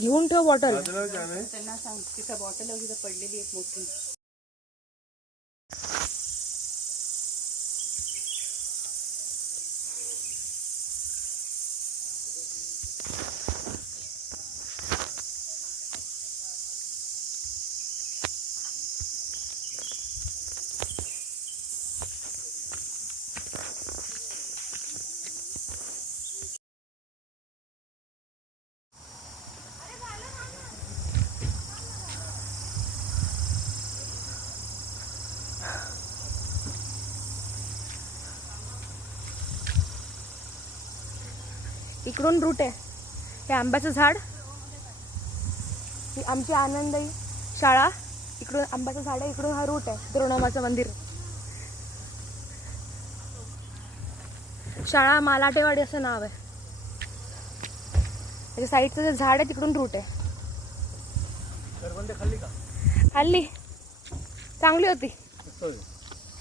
घेऊन ठेव बॉटल. त्यांना सांग तिथं बॉटल वगैरे पडलेली एक मोठी. इकडून रूट आहे. हे आंब्याचं झाड, ही आमची आनंदी शाळा. इकडून आंब्याचं झाड आहे, इकडून हा रूट आहे द्रोणोमाचं मंदिर. शाळा मालाटेवाडी असं नाव आहे. त्याच्या साईडचं जे झाड आहे तिकडून रूट आहे. खाल्ली, चांगली होती.